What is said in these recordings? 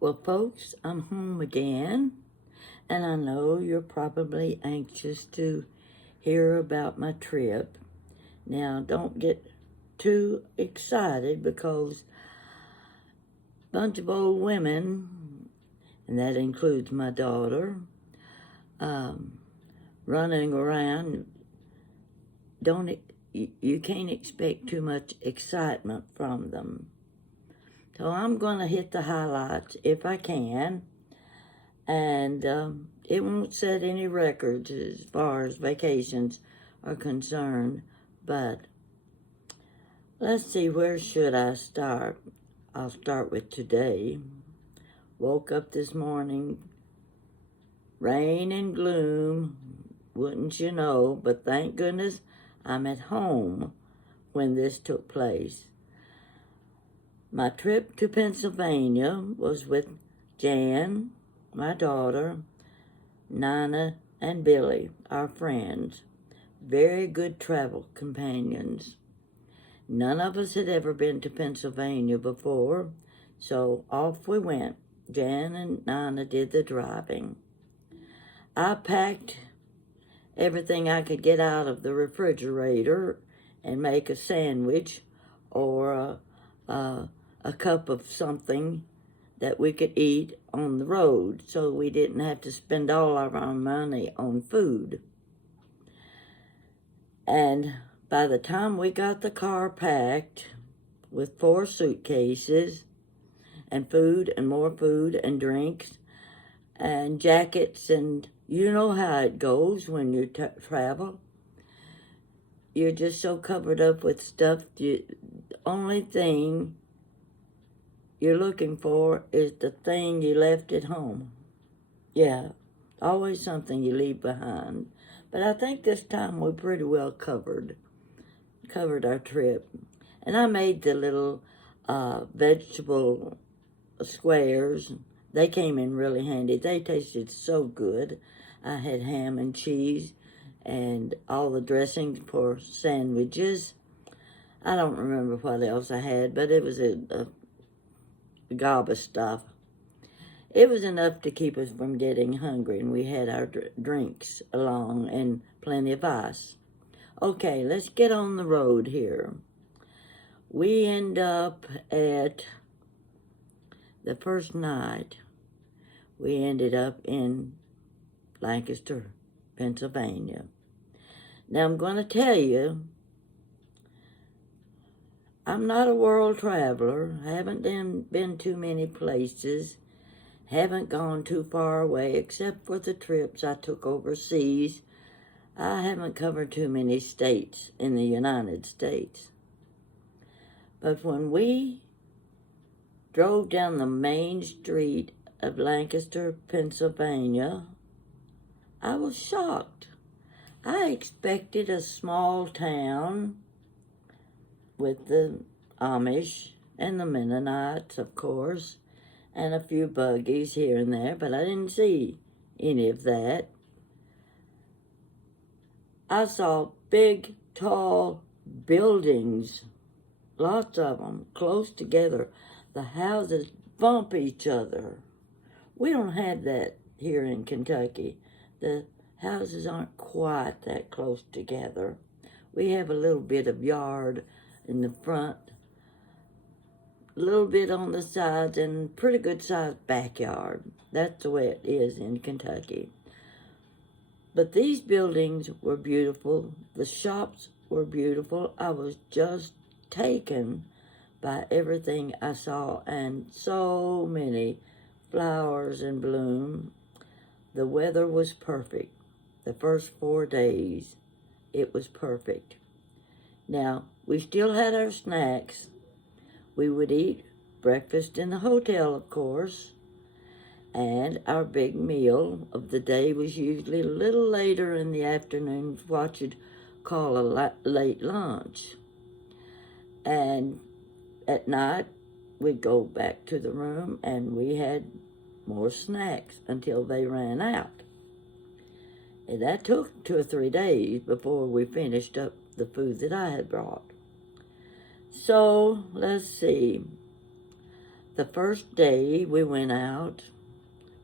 Well, folks, I'm home again, and I know you're probably anxious to hear about my trip. Now, don't get too excited because a bunch of old women, and that includes my daughter, running around, you can't expect too much excitement from them. So I'm going to hit the highlights if I can. And it won't set any records as far as vacations are concerned. But let's see, where should I start? I'll start with today. Woke up this morning, rain and gloom, wouldn't you know, but thank goodness I'm at home when this took place. My trip to Pennsylvania was with Jan, my daughter, Nana, and Billy, our friends. Very good travel companions. None of us had ever been to Pennsylvania before, so off we went. Jan and Nana did the driving. I packed everything I could get out of the refrigerator and make a sandwich or a cup of something that we could eat on the road so we didn't have to spend all of our money on food. And by the time we got the car packed with 4 suitcases and food and more food and drinks and jackets, and you know how it goes when you travel. You're just so covered up with stuff. The only thing you're looking for is the thing you left at home. Yeah, always something you leave behind. But I think this time we pretty well covered our trip. And I made the little vegetable squares. They came in really handy. They tasted so good. I had ham and cheese and all the dressings for sandwiches. I don't remember what else I had, but it was a gob of stuff. It was enough to keep us from getting hungry, and we had our drinks along and plenty of ice. Okay, let's get on the road here. We end up at the first night. We ended up in Lancaster, Pennsylvania. Now I'm going to tell you, I'm not a world traveler. I haven't been too many places. Haven't gone too far away except for the trips I took overseas. I haven't covered too many states in the United States. But when we drove down the main street of Lancaster, Pennsylvania, I was shocked. I expected a small town with the Amish and the Mennonites, of course, and a few buggies here and there, but I didn't see any of that. I saw big, tall buildings, lots of them, close together. The houses bump each other. We don't have that here in Kentucky. The houses aren't quite that close together. We have a little bit of yard in the front, a little bit on the sides, and pretty good sized backyard. That's the way it is in Kentucky. But these buildings were beautiful. The shops were beautiful. I was just taken by everything I saw, and so many flowers in bloom. The weather was perfect. The first 4 days, it was perfect. Now, we still had our snacks. We would eat breakfast in the hotel, of course, and our big meal of the day was usually a little later in the afternoon, what you'd call a late lunch. And at night, we'd go back to the room and we had more snacks until they ran out. And that took 2 or 3 days before we finished up the food that I had brought. So, let's see. The first day we went out,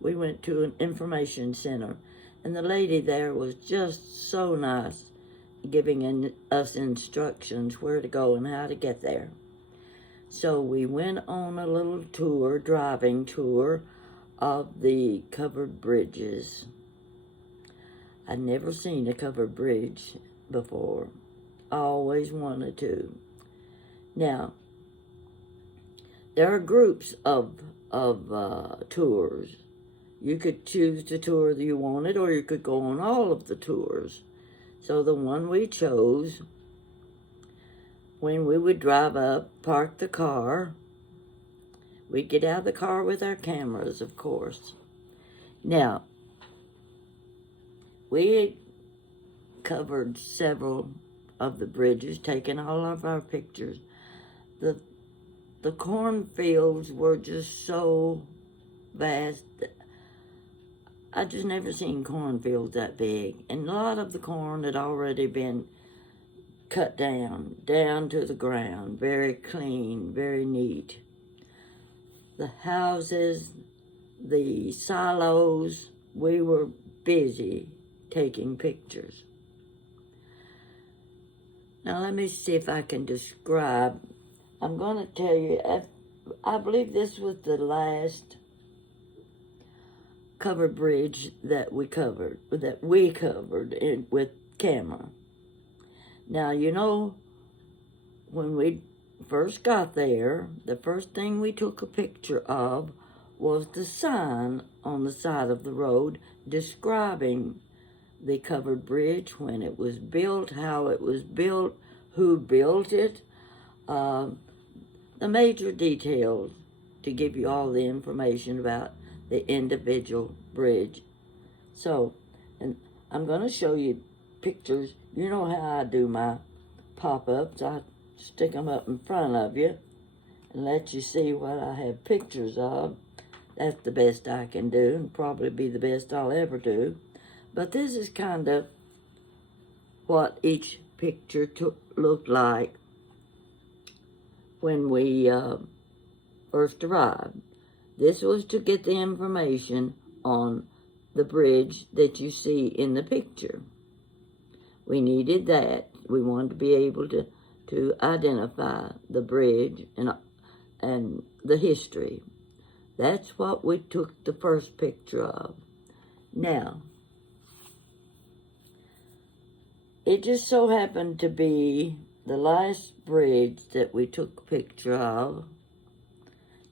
we went to an information center, and the lady there was just so nice, giving us instructions where to go and how to get there. So we went on a little tour, driving tour of the covered bridges. I'd never seen a covered bridge before. I always wanted to. Now, there are groups of tours. You could choose the tour that you wanted, or you could go on all of the tours. So the one we chose, when we would drive up, park the car, we'd get out of the car with our cameras, of course. Now, we covered several of the bridges, taking all of our pictures. The cornfields were just so vast. I just never seen cornfields that big. And a lot of the corn had already been cut down to the ground. Very clean, very neat. The houses, the silos, we were busy taking pictures. Now let me see if I can describe. I'm going to tell you, I believe this was the last covered bridge that we covered with camera. Now, you know, when we first got there, the first thing we took a picture of was the sign on the side of the road describing the covered bridge, when it was built, how it was built, who built it, the major details, to give you all the information about the individual bridge. So, and I'm going to show you pictures. You know how I do my pop-ups. I stick them up in front of you and let you see what I have pictures of. That's the best I can do, and probably be the best I'll ever do. But this is kind of what each picture looked like when we first arrived. This was to get the information on the bridge that you see in the picture. We needed that. We wanted to be able to identify the bridge and the history. That's what we took the first picture of. Now, it just so happened to be the last bridge that we took a picture of.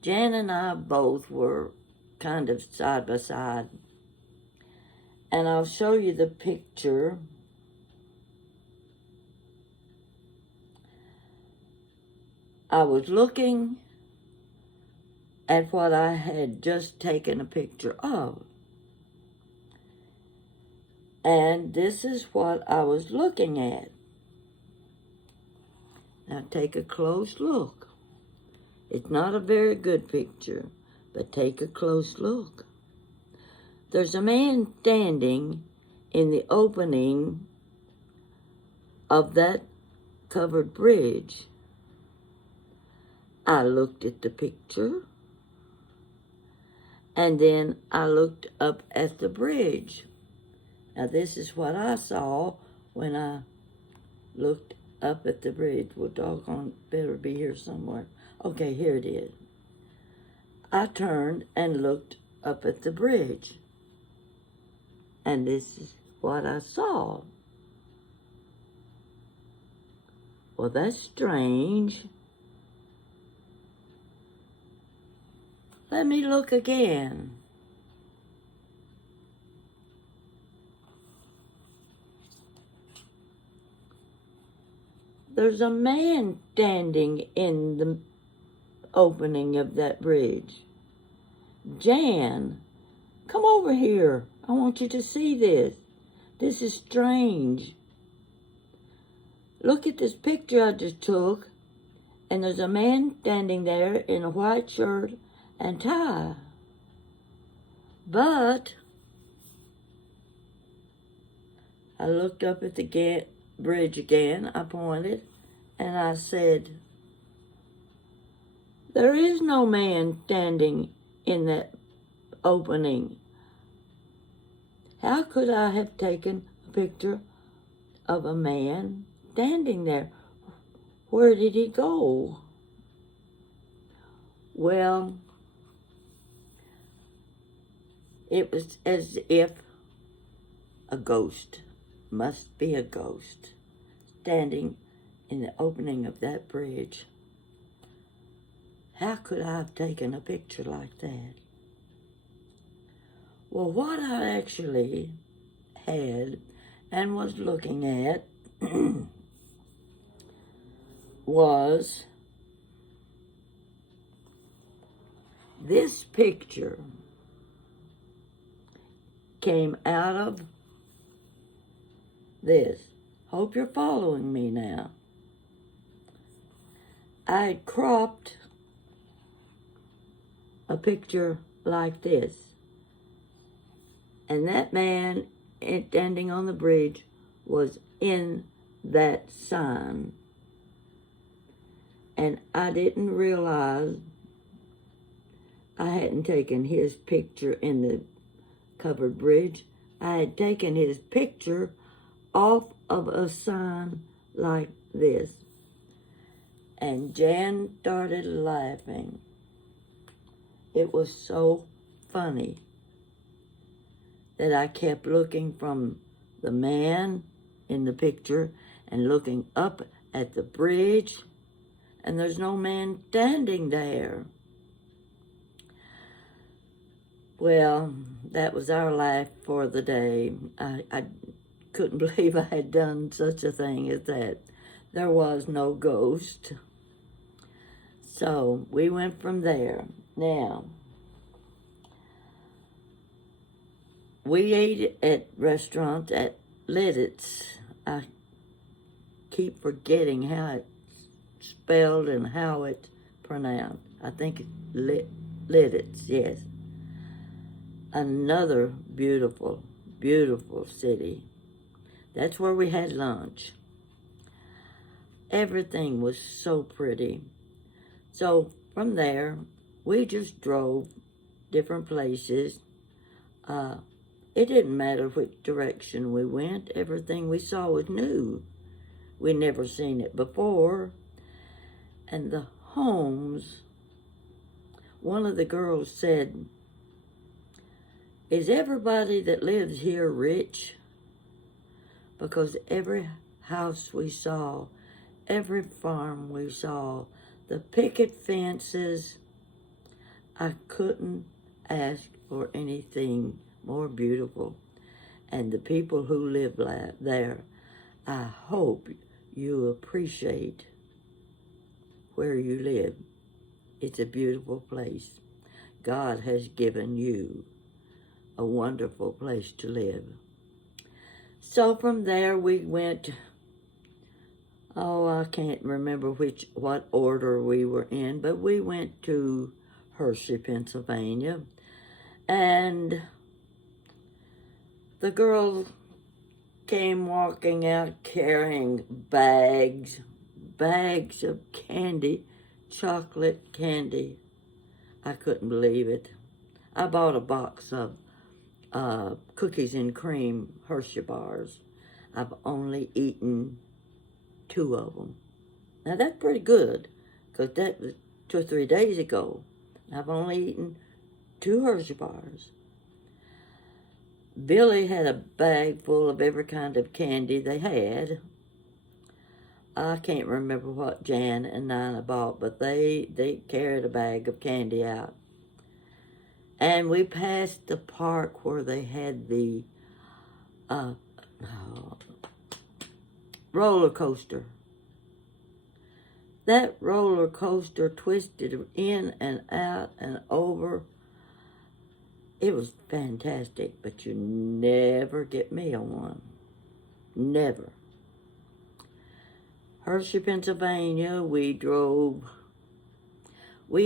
Jan and I both were kind of side by side. And I'll show you the picture. I was looking at what I had just taken a picture of. And this is what I was looking at. Now take a close look. It's not a very good picture, but take a close look. There's a man standing in the opening of that covered bridge. I looked at the picture, and then I looked up at the bridge. Now this is what I saw when I looked up at the bridge. Well, doggone, better be here somewhere. Okay, here it is. I turned and looked up at the bridge. And this is what I saw. Well, that's strange. Let me look again. There's a man standing in the opening of that bridge. Jan, come over here. I want you to see this. This is strange. Look at this picture I just took, and there's a man standing there in a white shirt and tie. But I looked up at the bridge again. I pointed, and I said, There is no man standing in that opening. How could I have taken a picture of a man standing there? Where did he go? Well, it was as if a ghost, must be a ghost, standing in the opening of that bridge. How could I have taken a picture like that? Well, what I actually had and was looking at was this picture came out of this. Hope you're following me now. I had cropped a picture like this. And that man standing on the bridge was in that sign. And I didn't realize I hadn't taken his picture in the covered bridge. I had taken his picture off of a sign like this. And Jan started laughing. It was so funny that I kept looking from the man in the picture and looking up at the bridge, and there's no man standing there. Well, that was our laugh for the day. I couldn't believe I had done such a thing as that. There was no ghost. So we went from there. Now, we ate at restaurants at Lidditz. I keep forgetting how it's spelled and how it's pronounced. I think it's Lidditz, yes. Another beautiful, beautiful city. That's where we had lunch. Everything was so pretty. So from there, we just drove different places. It didn't matter which direction we went. Everything we saw was new. We'd never seen it before. And the homes, one of the girls said, "Is everybody that lives here rich?" Because every house we saw, every farm we saw, the picket fences, I couldn't ask for anything more beautiful. And the people who live there, I hope you appreciate where you live. It's a beautiful place. God has given you a wonderful place to live. So from there we went, I can't remember what order we were in, but we went to Hershey, Pennsylvania, and the girl came walking out carrying bags of candy, chocolate candy. I couldn't believe it. I bought a box of cookies and cream Hershey bars. I've only eaten 2 of them. Now that's pretty good, because that was 2 or 3 days ago. I've only eaten 2 Hershey bars. Billy had a bag full of every kind of candy they had. I can't remember what Jan and Nina bought, but they carried a bag of candy out. And we passed the park where they had the roller coaster. That roller coaster twisted in and out and over. It was fantastic, but you never get me on one. Never. Hershey, Pennsylvania, we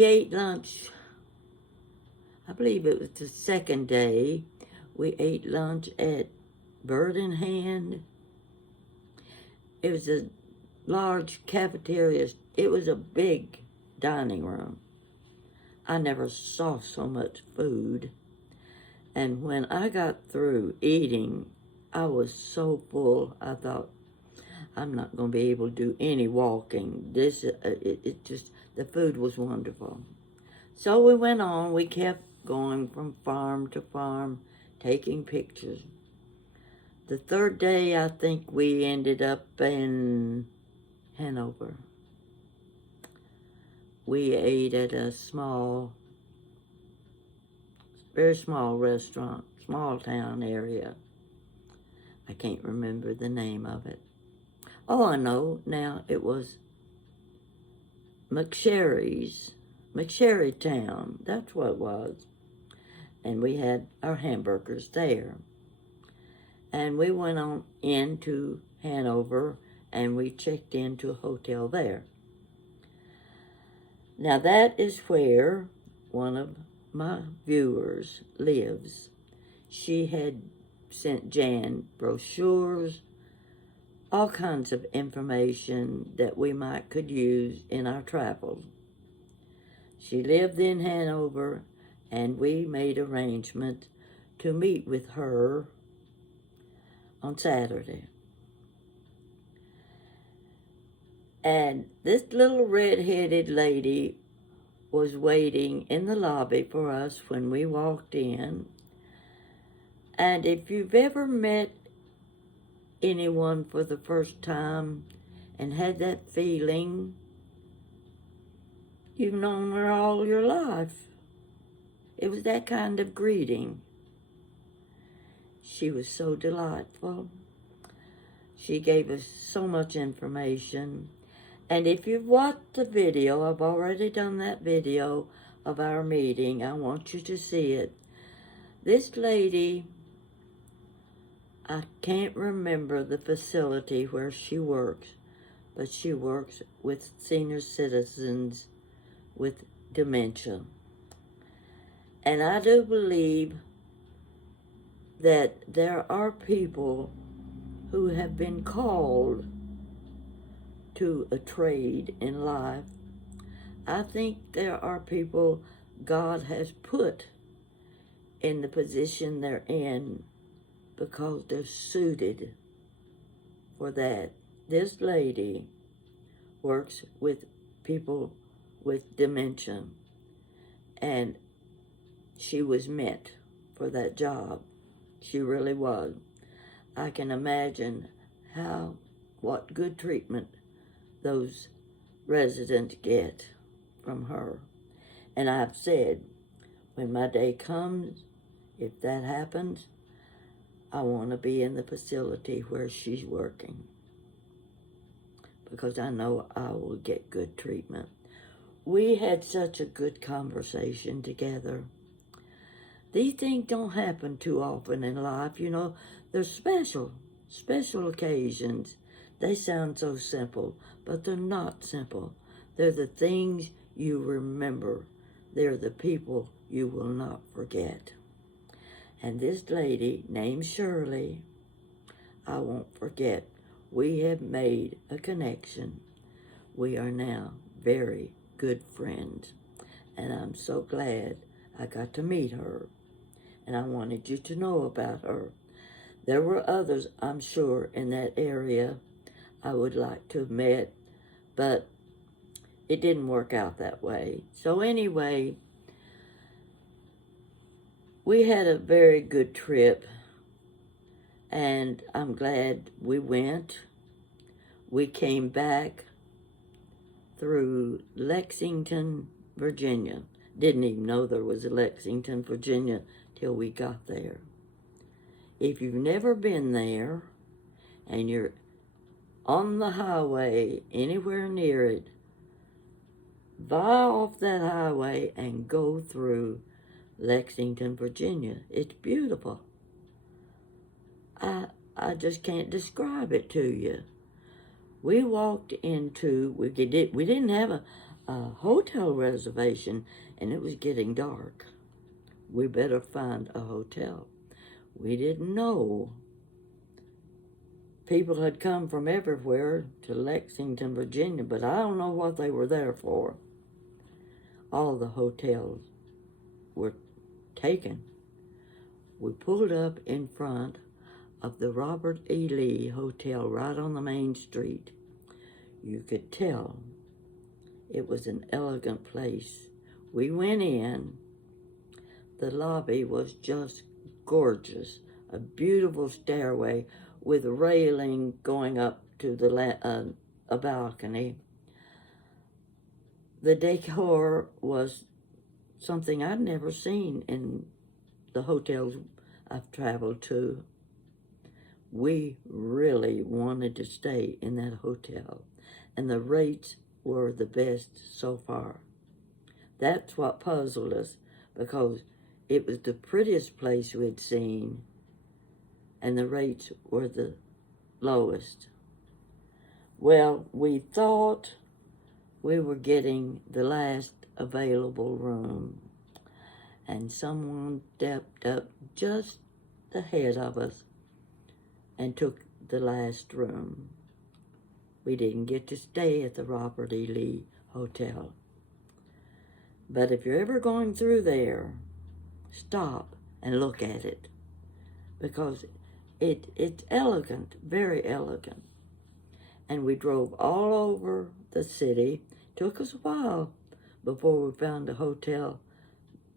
ate lunch. I believe it was the second day. We ate lunch at Bird in Hand. It was a large cafeteria. It was a big dining room. I never saw so much food. And when I got through eating, I was so full, I thought, I'm not going to be able to do any walking. It just, the food was wonderful. So we went on. We kept going from farm to farm, taking pictures. The third day, I think we ended up in Hanover. We ate at a very small restaurant, small town area. I can't remember the name of it. Oh, I know now. It was McSherry Town. That's what it was. And we had our hamburgers there. And we went on into Hanover, and we checked into a hotel there. Now that is where one of my viewers lives. She had sent Jan brochures, all kinds of information that we could use in our travels. She lived in Hanover, and we made arrangements to meet with her on Saturday. And this little red-headed lady was waiting in the lobby for us when we walked in. And if you've ever met anyone for the first time and had that feeling, you've known her all your life. It was that kind of greeting. She was so delightful. She gave us so much information. And if you've watched the video, I've already done that video of our meeting. I want you to see it. This lady, I can't remember the facility where she works, but she works with senior citizens with dementia. And I do believe that there are people who have been called to a trade in life. I think there are people God has put in the position they're in because they're suited for that. This lady works with people with dementia, and she was meant for that job. She really was. I can imagine what good treatment those residents get from her. And I've said, when my day comes, if that happens, I want to be in the facility where she's working, because I know I will get good treatment. We had such a good conversation together. These things don't happen too often in life. You know, they're special occasions. They sound so simple, but they're not simple. They're the things you remember. They're the people you will not forget. And this lady named Shirley, I won't forget. We have made a connection. We are now very good friends. And I'm so glad I got to meet her. And I wanted you to know about her. There were others, I'm sure, in that area I would like to have met, but it didn't work out that way. So anyway, we had a very good trip, and I'm glad we went. We came back through Lexington, Virginia. Didn't even know there was a Lexington, Virginia till we got there. If you've never been there and you're on the highway, anywhere near it, buy off that highway and go through Lexington, Virginia. It's beautiful. I just can't describe it to you. We walked into, we didn't have a hotel reservation, and it was getting dark. We better find a hotel. We didn't know. People had come from everywhere to Lexington, Virginia, but I don't know what they were there for. all the hotels were taken. We pulled up in front of the Robert E. Lee Hotel right on the main street. You could tell it was an elegant place. We went in. The lobby was just gorgeous. A beautiful stairway with a railing going up to a balcony. The decor was something I'd never seen in the hotels I've traveled to. We really wanted to stay in that hotel, and the rates were the best so far. That's what puzzled us, because it was the prettiest place we'd seen, and the rates were the lowest. Well, we thought we were getting the last available room, and someone stepped up just ahead of us and took the last room. We didn't get to stay at the Robert E. Lee Hotel. But if you're ever going through there, stop and look at it, because it's elegant, very elegant. And we drove all over the city. Took us a while before we found a hotel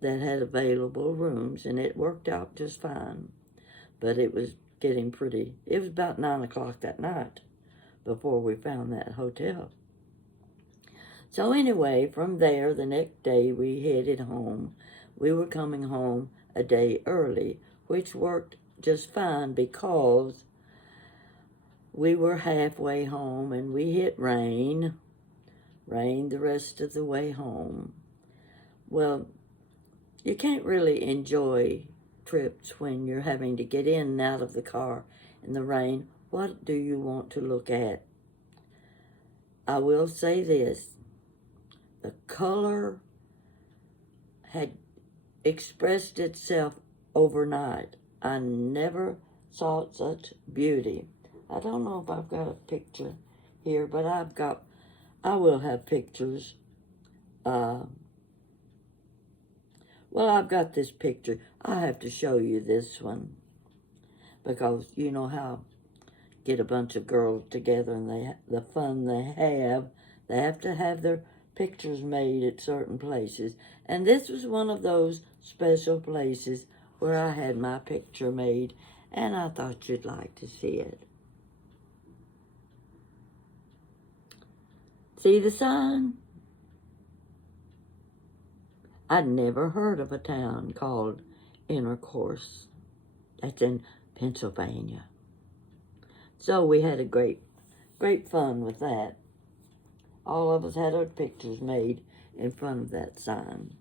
that had available rooms, and it worked out just fine. But it was getting pretty. It was about 9 o'clock that night before we found that hotel. So anyway, from there, the next day we headed home. We were coming home a day early, which worked just fine because we were halfway home and we hit rain the rest of the way home. Well, you can't really enjoy trips when you're having to get in and out of the car in the rain. What do you want to look at? I will say this. The color had expressed itself overnight. I never saw such beauty. I don't know if I've got a picture here, but I will have pictures. Well, I've got this picture. I have to show you this one, because you know how get a bunch of girls together and the fun they have to have their pictures made at certain places. And this was one of those special places where I had my picture made, and I thought you'd like to see it. See the sign? I'd never heard of a town called Intercourse. That's in Pennsylvania. So we had a great fun with that. All of us had our pictures made in front of that sign.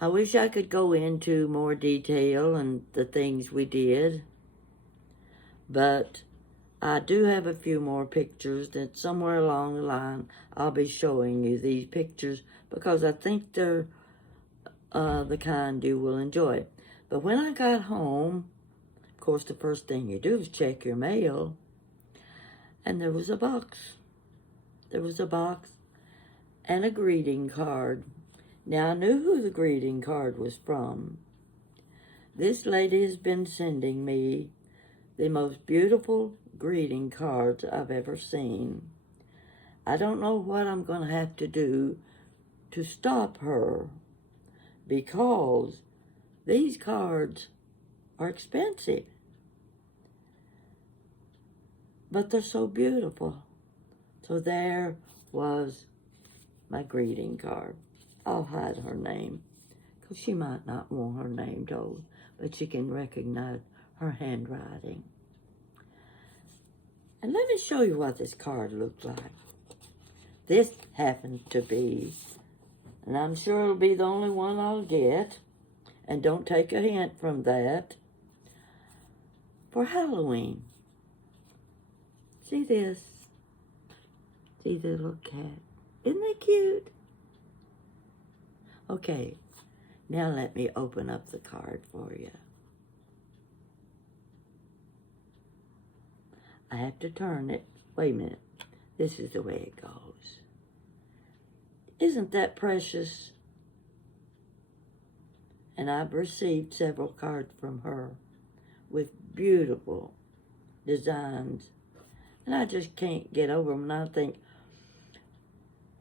I wish I could go into more detail and the things we did, but I do have a few more pictures that somewhere along the line I'll be showing you these pictures, because I think they're the kind you will enjoy. But when I got home, of course, the first thing you do is check your mail, and there was a box. There was a box and a greeting card. Now, I knew who the greeting card was from. This lady has been sending me the most beautiful greeting cards I've ever seen. I don't know what I'm going to have to do to stop her, because these cards are expensive, but they're so beautiful. So there was my greeting card. I'll hide her name, because she might not want her name told, but she can recognize her handwriting. And let me show you what this card looked like. This happened to be, and I'm sure it'll be the only one I'll get, and don't take a hint from that, for Halloween. See this? See the little cat? Isn't that cute? Okay, now let me open up the card for you. I have to turn it. Wait a minute. This is the way it goes. Isn't that precious? And I've received several cards from her with beautiful designs. And I just can't get over them. And I think,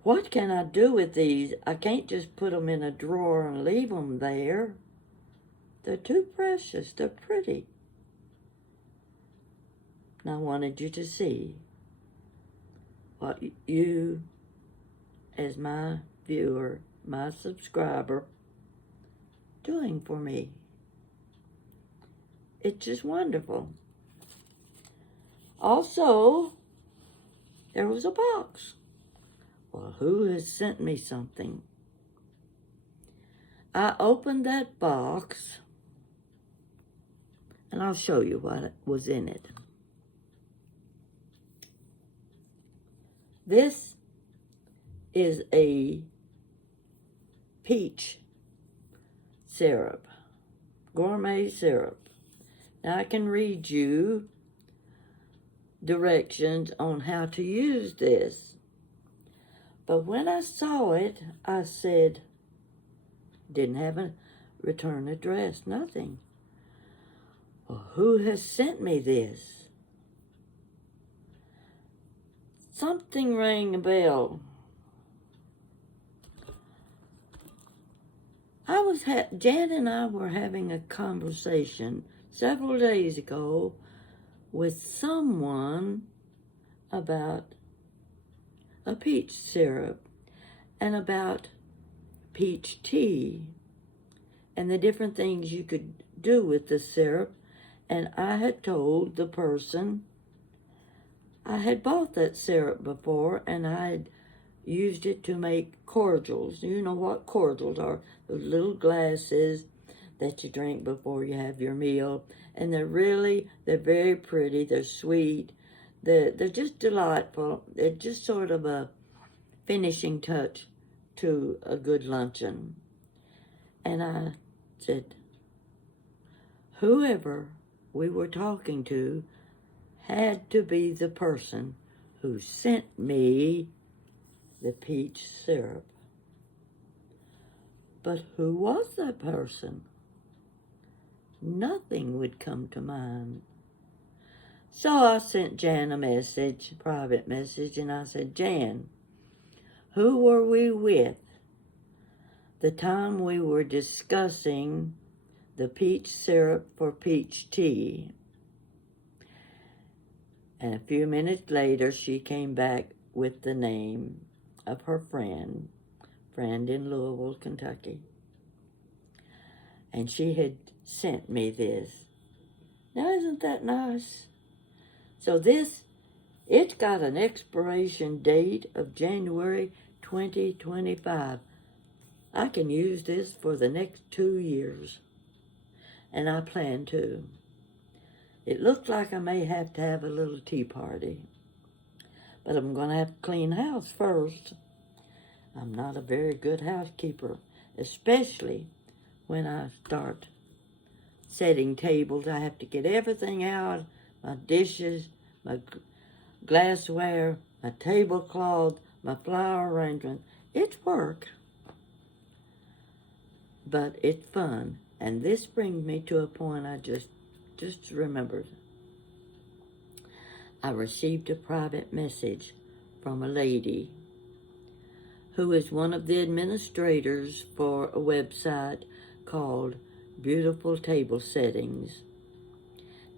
what can I do with these? I can't just put them in a drawer and leave them there. They're too precious. They're pretty. And I wanted you to see what you, as my viewer, my subscriber, doing for me. It's just wonderful. Also, there was a box. Well, who has sent me something? I opened that box, and I'll show you what was in it. This is a peach syrup, gourmet syrup. Now I can read you directions on how to use this. But when I saw it, I said, didn't have a return address, nothing. Well, who has sent me this? Something rang a bell. Jan and I were having a conversation several days ago with someone about a peach syrup and about peach tea and the different things you could do with the syrup. And I had told the person I had bought that syrup before, and I had used it to make cordials. You know what cordials are? Those little glasses that you drink before you have your meal. And they're very pretty. They're sweet. They're just delightful. They're just sort of a finishing touch to a good luncheon. And I said, whoever we were talking to had to be the person who sent me the peach syrup. But who was that person? Nothing would come to mind. So I sent Jan a private message, and I said, Jan, who were we with the time we were discussing the peach syrup for peach tea? And a few minutes later, she came back with the name of her friend in Louisville, Kentucky. And she had sent me this. Now, isn't that nice? So it's got an expiration date of January 2025. I can use this for the next 2 years, and I plan to. It looks like I may have to have a little tea party, but I'm going to have to clean house first. I'm not a very good housekeeper, especially when I start setting tables. I have to get everything out, my dishes, my glassware, my tablecloth, my flower arrangement. It's work, but it's fun. And this brings me to a point I just remembered. I received a private message from a lady who is one of the administrators for a website called Beautiful Table Settings.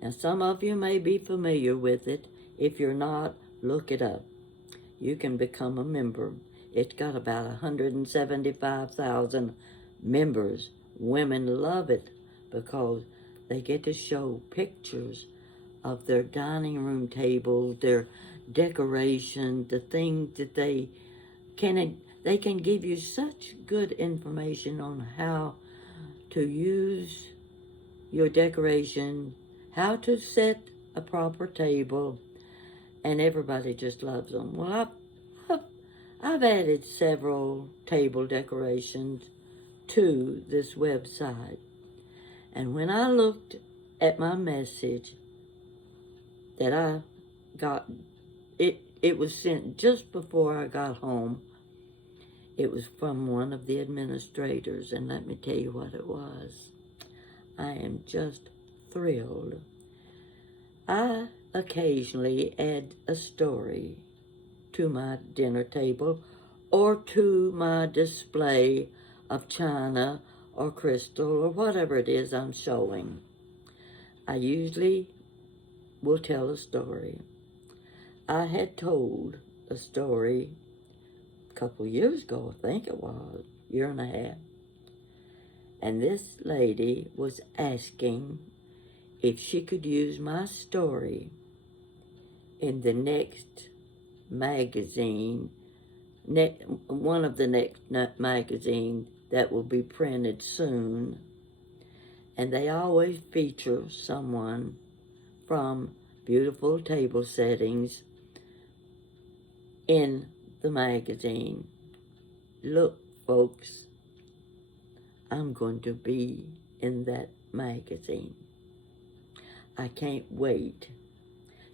Now, some of you may be familiar with it. If you're not, look it up. You can become a member. It's got about 175,000 members. Women love it because they get to show pictures of their dining room tables, their decoration, the things that they can give you such good information on how to use your decoration, how to set a proper table, and everybody just loves them. Well, I've added several table decorations to this website. And when I looked at my message that I got, it was sent just before I got home. It was from one of the administrators, and let me tell you what it was. I am just thrilled. I occasionally add a story to my dinner table or to my display of china or crystal or whatever it is I'm showing. I usually will tell a story. I had told a story a couple years ago, I think it was, year and a half. And this lady was asking if she could use my story in the next magazine, one of the next magazines that will be printed soon. And they always feature someone from Beautiful Table Settings in the magazine. Look, folks, I'm going to be in that magazine. I can't wait.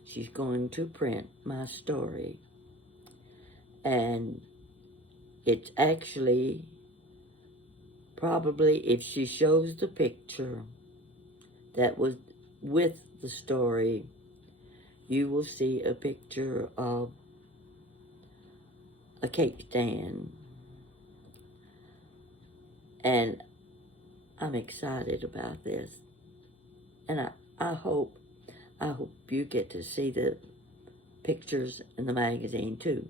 She's going to print my story. And it's actually probably, if she shows the picture that was with the story, you will see a picture of a cake stand. And I'm excited about this. And I hope you get to see the pictures in the magazine too.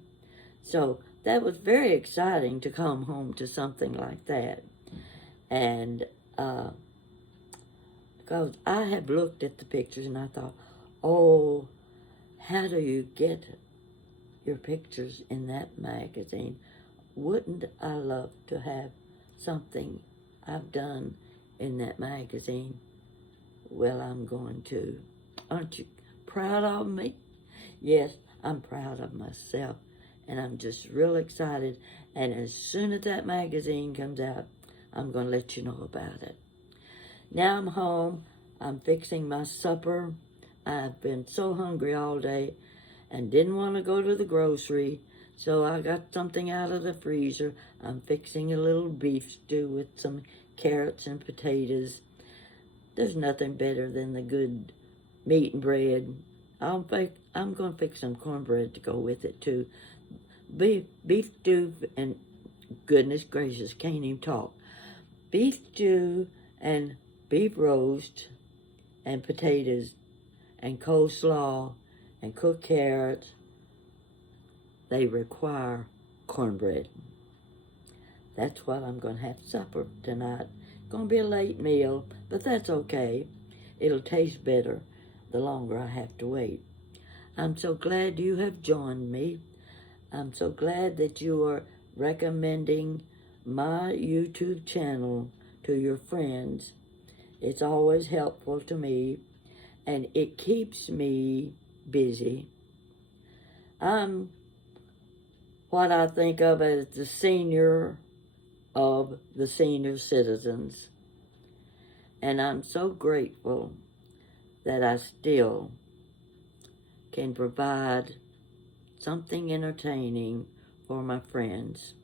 So that was very exciting to come home to something like that. And because I have looked at the pictures and I thought, oh, how do you get your pictures in that magazine? Wouldn't I love to have something I've done in that magazine? Well, I'm going to. Aren't you proud of me? Yes, I'm proud of myself, and I'm just real excited. And as soon as that magazine comes out, I'm going to let you know about it. Now I'm home. I'm fixing my supper. I've been so hungry all day and didn't want to go to the grocery, so I got something out of the freezer. I'm fixing a little beef stew with some carrots and potatoes. There's nothing better than the good meat and bread. I'm going to fix some cornbread to go with it too. Beef stew and goodness gracious, can't even talk. Beef stew and beef roast and potatoes and coleslaw and cooked carrots, they require cornbread. That's what I'm going to have supper tonight. Going to be a late meal, but that's okay. It'll taste better the longer I have to wait. I'm so glad you have joined me. I'm so glad that you are recommending my YouTube channel to your friends. It's always helpful to me, and it keeps me busy. I'm what I think of as the senior of the senior citizens, and I'm so grateful that I still can provide something entertaining for my friends.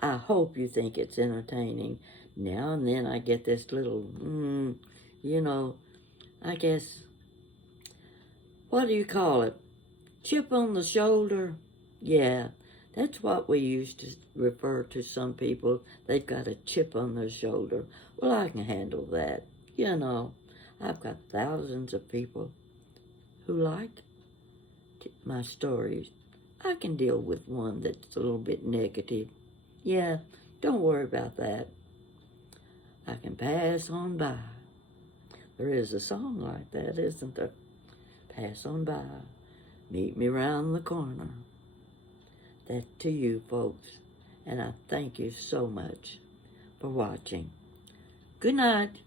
I hope you think it's entertaining. Now and then I get this little, I guess, what do you call it? Chip on the shoulder? Yeah, that's what we used to refer to some people. They've got a chip on their shoulder. Well, I can handle that. I've got thousands of people who like my stories. I can deal with one that's a little bit negative. Yeah, don't worry about that. I can pass on by. There is a song like that, isn't there? Pass on by. Meet me round the corner. That's to you, folks. And I thank you so much for watching. Good night.